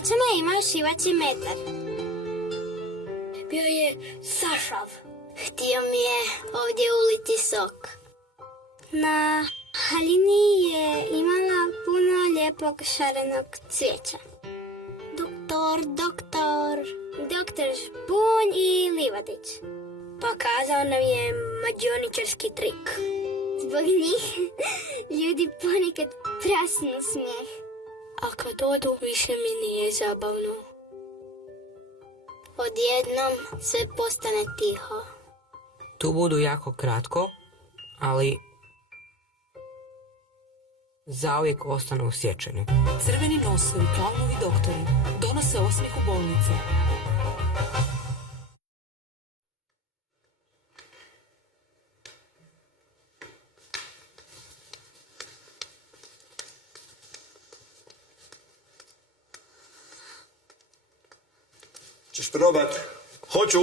hlačama je imao šivaći metar. Bio je sašav. Htio mi je ovdje uliti sok. Na haljini je imala puno lijepog šarenog cvijeća. Doktor Žbunj i Livadić. Pokazao nam je mađioničarski trik. Zbog njih ljudi ponekad prasnu smijeh. A kad odu, više mi nije zabavno. Odjednom sve postane tiho. Tu budu jako kratko, ali zauvijek ostanu u sjećanju. Crveni nosovi, klaunovi doktori donose osmijeh u bolnice. Ćeš probat? Hoću.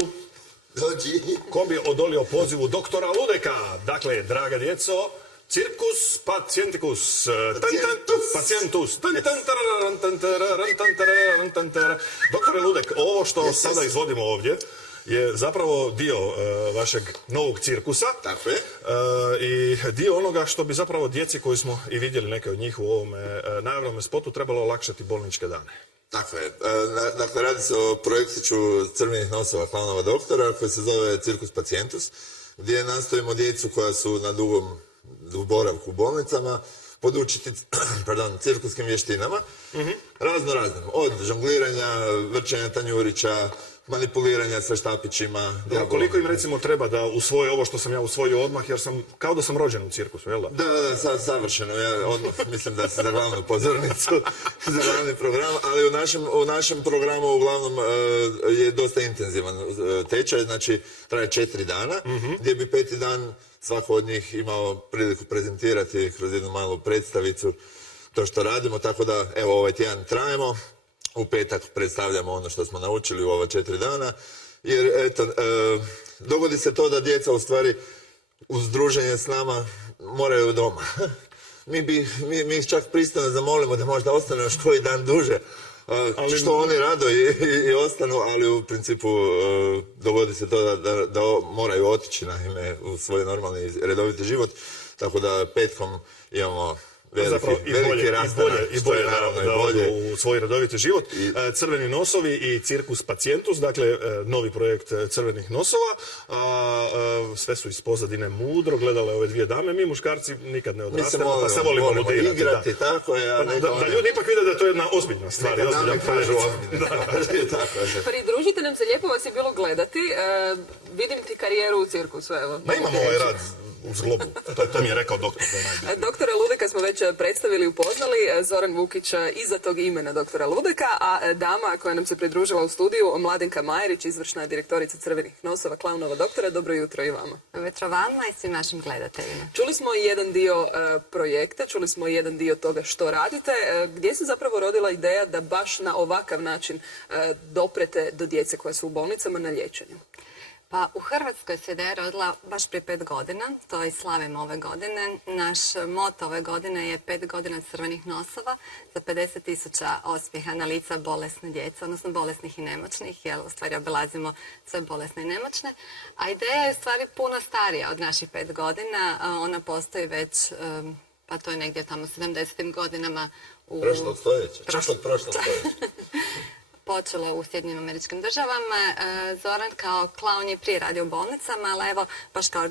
Dođi. Kom bi odolio pozivu doktora Ludeka? Dakle, draga djeco, cirkus pacienticus. Pacientus. Doktore Ludek, ovo što sada izvodimo ovdje je zapravo dio vašeg novog cirkusa. Tako je. I dio onoga što bi zapravo djeci koji smo i vidjeli neke od njih u ovome najavnom spotu trebalo olakšati bolničke dane. Tako je. Dakle, radi se o projektiću crvenih nosova klaunova doktora koji se zove Cirkus Pacientus, gdje nastojimo djecu koja su na dugom boravku u bolnicama podučiti cirkuskim vještinama, raznim. Od žongliranja, vrčanja tanjurića, manipuliranja sa štapićima. Koliko im recimo treba da usvoje ovo što sam ja usvojio odmah, jer sam kao da sam rođen u cirkusu, jel da? Da, savršeno. Ja odmah mislim da se za glavnu pozornicu, za glavni program, ali u našem programu uglavnom je dosta intenzivan tečaj, znači traje 4 dana, gdje bi 5. dan svako od njih imao priliku prezentirati kroz jednu malu predstavicu to što radimo, tako da evo ovaj tjedan trajemo. U petak predstavljamo ono što smo naučili u ova 4 dana, jer eto, dogodi se to da djeca u stvari uz druženje s nama moraju doma. Mi ih čak pristojno zamolimo da možda ostane još koji dan duže, što oni rado i ostanu, ali u principu dogodi se to da moraju otići naime u svoj normalni redoviti život, tako da petkom imamo veliki rastanak, i bolje da odu u svoj redoviti život. Crveni nosovi i Cirkus Pacientus, dakle novi projekt crvenih nosova. Sve su iz pozadine mudro gledale ove dvije dame. Mi muškarci nikad ne odrastemo, pa se volimo ludirati. Igrati, tako je. Da ljudi ipak vide da je to jedna ozbiljna stvar. Pridružite nam se, lijepo vas je bilo gledati. Vidim ti karijeru u cirkusu, evo. Ma imamo ovaj rad u zglobu. To mi je rekao doktor. Doktora Ludeka smo već predstavili i upoznali. Zoran Vukić iza tog imena doktora Ludeka, a dama koja nam se pridružila u studiju, Mladenka Majerić, izvršna direktorica Crvenih nosova klaunova doktora. Dobro jutro i vama. Dobro jutro vama i svim našim gledateljima. Čuli smo jedan dio projekta, čuli smo jedan dio toga što radite. Gdje se zapravo rodila ideja da baš na ovakav način doprete do djece koja su u bolnicama na liječenju? Pa u Hrvatskoj se ideja rodila baš prije 5 godina, to i slavimo ove godine. Naš moto ove godine je 5 godina crvenih nosova za 50.000 osmijeha na lica bolesne djece, odnosno bolesnih i nemoćnih, jer u stvari obilazimo sve bolesne i nemoćne. A ideja je u stvari puno starija od naših 5 godina, ona postoji već, pa to je negdje tamo 70. godinama. Prošlog stoljeća, čak od prošlog stoljeća. Počelo u Sjedinjenim Američkim Državama. Zoran kao klaun je prije radio u bolnicama, ali evo, baš kao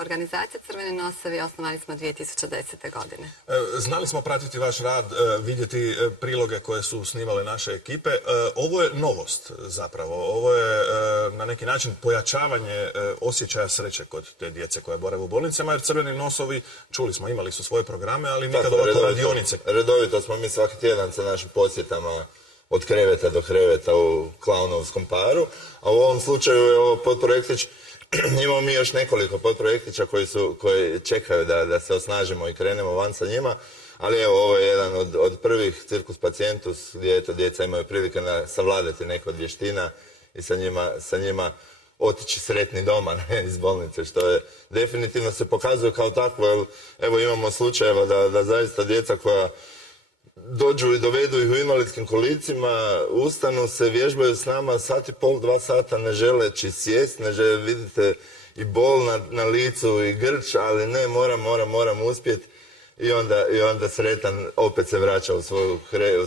organizacija Crveni nosovi osnovali smo 2010. godine. Znali smo pratiti vaš rad, vidjeti priloge koje su snimale naše ekipe. Ovo je novost zapravo. Ovo je na neki način pojačavanje osjećaja sreće kod te djece koja borave u bolnicama, jer Crveni nosovi, čuli smo, imali su svoje programe, ali nikad ovako radionice. Redovito smo mi svaki tjedan sa našim posjetama od kreveta do kreveta u klaunovskom paru, a u ovom slučaju je ovo podprojektić. Imamo mi još nekoliko podprojektića koji čekaju da se osnažimo i krenemo van sa njima, ali evo, ovo je jedan od prvih, Cirkus Pacientus, gdje eto, djeca imaju prilike savladati neke od vještina i sa njima otići sretni doma iz bolnice, što je definitivno se pokazuje kao takvo, jer evo imamo slučajeva da zaista djeca koja dođu i dovedu ih u invalidskim kolicima, ustanu se, vježbaju s nama sat i pol, 2 sata, ne želeći sjest, ne žele, vidite i bol na licu i grč, ali ne, moram uspjeti. I onda sretan opet se vraća u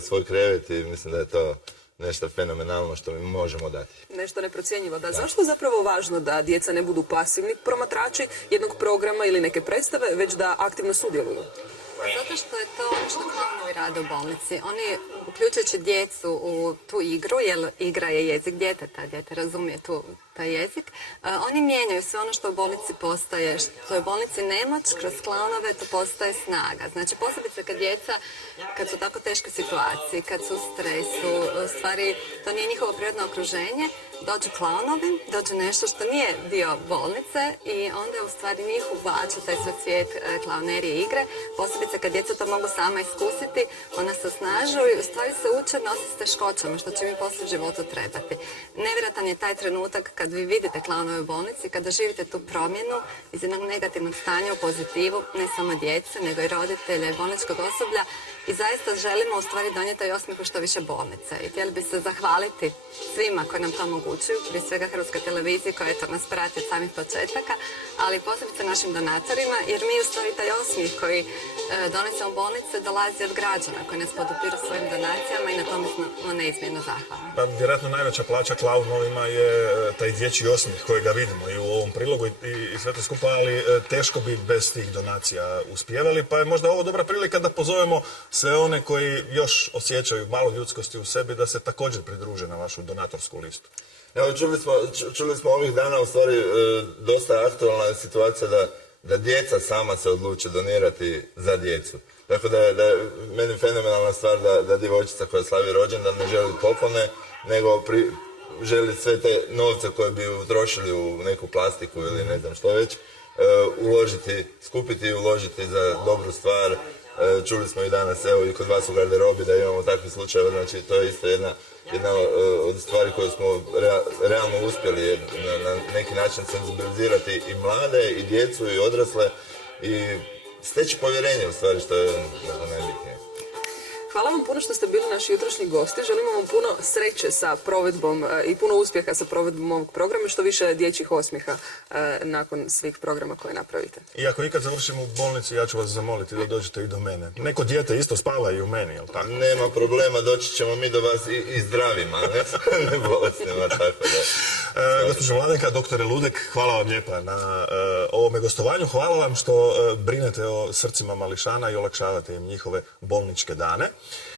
svoj krevet i mislim da je to nešto fenomenalno što mi možemo dati. Nešto neprocjenjivo. Da, zašto je zapravo važno da djeca ne budu pasivni promatrači jednog programa ili neke predstave, već da aktivno sudjeluju? Zato što je to ono što klaunovi rade u bolnici. Oni, uključujući djecu u tu igru, jer igra je jezik djeteta, dijete razumije taj jezik, oni mijenjaju sve ono što u bolnici postaje, što je u bolnici nemoć, kroz klaunove to postaje snaga. Znači, posebice kad djeca, kad su u tako teškoj situaciji, kad su u stresu, u stvari to nije njihovo prirodno okruženje, dođu klaunovi, dođu nešto što nije dio bolnice i onda u stvari njih ubaču taj sve svijet klaunerije igre. Posebice kad djeca to mogu sama iskusiti, ona se osnažuju i u stvari se uče nositi s teškoćama, što će mi poslije u životu trebati. Nevjerojatan je taj trenutak kad vi vidite klaunove u bolnici, kada živite tu promjenu iz jednog negativnog stanja u pozitivu, ne samo djece, nego i roditelja i bolničkog osoblja. I zaista želimo u stvari donijeti taj osmijeh što više bolnice. I htjeli bi se zahvaliti svima koji nam to omogućuju, prije svega Hrvatskoj televiziji koja to nas prati od samih početaka, ali posebice našim donatorima, jer mi u stvari taj osmijeh koji donesemo u bolnice dolazi od građana koji nas podupiru svojim donacijama i na tome smo neizmjerno zahvalni. Pa, vjerojatno najveća plaća klaunovima je taj dječji osmijeh kojega vidimo i u ovom prilogu i sve to skupa, ali teško bi bez tih donacija uspijevali, pa je možda ovo dobra prilika da pozovemo sve one koji još osjećaju malo ljudskosti u sebi da se također pridruže na vašu donatorsku listu. Evo, čuli smo ovih dana u stvari dosta aktualna situacija da djeca sama se odluče donirati za djecu. Tako da je meni fenomenalna stvar da djevojčica koja slavi rođendan ne želi poklone, nego želi sve te novce koje bi utrošili u neku plastiku ili ne znam što već, uložiti, skupiti i uložiti za dobru stvar. Čuli smo i danas, evo i kod vas u garderobi da imamo takve slučajeve, znači to je isto jedna od stvari koje smo realno uspjeli na neki način senzibilizirati i mlade, i djecu, i odrasle i steći povjerenje u stvari što je najbitnije. Hvala vam puno što ste bili naši jutrošnji gosti. Želimo vam puno sreće sa provedbom i puno uspjeha sa provedbom ovog programa, što više dječjih osmijeha nakon svih programa koje napravite. I ako ikad završimo u bolnici, ja ću vas zamoliti da dođete i do mene. Neko dijete isto spava i u meni, jel tako? Nema problema, doći ćemo mi do vas i zdravima, ne bolesnima, tako da. Gospođo Mladenka, doktore Ludek, hvala vam lijepa na ovome gostovanju. Hvala vam što brinete o srcima mališana i olakšavate im njihove bolničke dane.